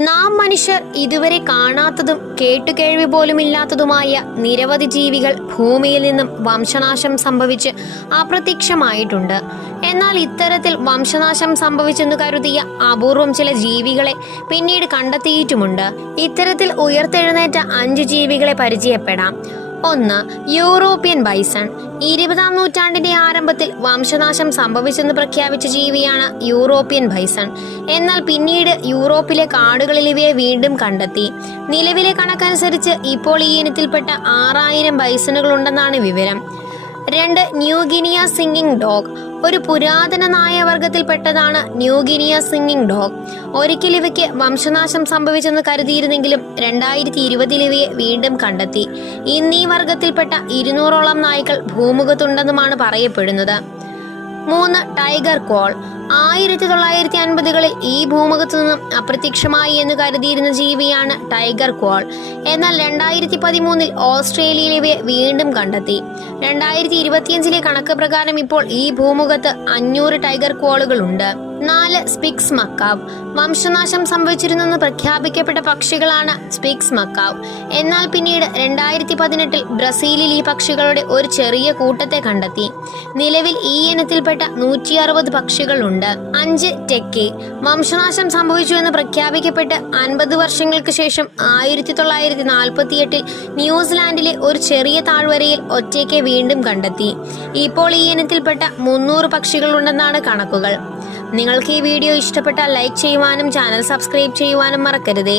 നാം മനുഷ്യർ ഇതുവരെ കാണാത്തതും കേട്ടുകേഴ്വി പോലുമില്ലാത്തതുമായ നിരവധി ജീവികൾ ഭൂമിയിൽ നിന്നും വംശനാശം സംഭവിച്ച് അപ്രത്യക്ഷമായിട്ടുണ്ട്. എന്നാൽ ഇത്തരത്തിൽ വംശനാശം സംഭവിച്ചെന്ന് കരുതിയ അപൂർവം ചില ജീവികളെ പിന്നീട് കണ്ടെത്തിയിട്ടുമുണ്ട്. ഇത്തരത്തിൽ ഉയർത്തെഴുന്നേറ്റ 5 ജീവികളെ പരിചയപ്പെടാം. 1. European bison. 20-ാം നൂറ്റാണ്ടിന്റെ ആരംഭത്തിൽ വംശനാശം സംഭവിച്ചെന്ന് പ്രഖ്യാപിച്ച ജീവിയാണ് യൂറോപ്യൻ ബൈസൺ. എന്നാൽ പിന്നീട് യൂറോപ്പിലെ കാടുകളിൽ ഇവയെ വീണ്ടും കണ്ടെത്തി. നിലവിലെ കണക്കനുസരിച്ച് ഇപ്പോൾ ഈ ഇനത്തിൽപ്പെട്ട 6000 ബൈസണുകളുണ്ടെന്നാണ് വിവരം. 2. New Guinea singing dog. ഒരു പുരാതന നായവർഗത്തിൽപ്പെട്ടതാണ് ന്യൂഗിനിയ സിംഗിങ് ഡോഗ്. ഒരിക്കൽ ഇവയ്ക്ക് വംശനാശം സംഭവിച്ചെന്ന് കരുതിയിരുന്നെങ്കിലും 2020 ഇവയെ വീണ്ടും കണ്ടെത്തി. ഇന്ന് ഈ വർഗത്തിൽപ്പെട്ട 200ഓളം നായ്ക്കൾ ഭൂമുഖത്തുണ്ടെന്നുമാണ് പറയപ്പെടുന്നത്. 3. ടൈഗർ ക്വാൾ. 1950കളിൽ ഈ ഭൂമുഖത്തു നിന്നും അപ്രത്യക്ഷമായി എന്ന് കരുതിയിരുന്ന ജീവിയാണ് ടൈഗർ ക്വാൾ. എന്നാൽ 2013 ഓസ്ട്രേലിയയിൽ ഇവയെ വീണ്ടും കണ്ടെത്തി. 2025 കണക്ക് പ്രകാരം ഇപ്പോൾ ഈ ഭൂമുഖത്ത് 500 ടൈഗർ ക്വാളുകൾ ഉണ്ട്. 4. സ്പിക്സ് മക്കാവ്. വംശനാശം സംഭവിച്ചിരുന്നെന്ന് പ്രഖ്യാപിക്കപ്പെട്ട പക്ഷികളാണ് സ്പിക്സ് മക്കാവ്. എന്നാൽ പിന്നീട് 2018 ബ്രസീലിൽ ഈ പക്ഷികളുടെ ഒരു ചെറിയ കൂട്ടത്തെ കണ്ടെത്തി. നിലവിൽ ഈ ഇനത്തിൽപ്പെട്ട 160 പക്ഷികളുണ്ട്. 5. ടെക്കെ. വംശനാശം സംഭവിച്ചു എന്ന് പ്രഖ്യാപിക്കപ്പെട്ട് 50 വർഷങ്ങൾക്ക് ശേഷം 1948 ന്യൂസിലാൻഡിലെ ഒരു ചെറിയ താഴ്വരയിൽ ഒറ്റയ്ക്ക് വീണ്ടും കണ്ടെത്തി. ഇപ്പോൾ ഈ ഇനത്തിൽപ്പെട്ട 300 പക്ഷികളുണ്ടെന്നാണ് കണക്കുകൾ. നിങ്ങൾക്ക് ഈ വീഡിയോ ഇഷ്ടപ്പെട്ടാൽ ലൈക്ക് ചെയ്യുവാനും ചാനൽ സബ്സ്ക്രൈബ് ചെയ്യുവാനും മറക്കരുതേ.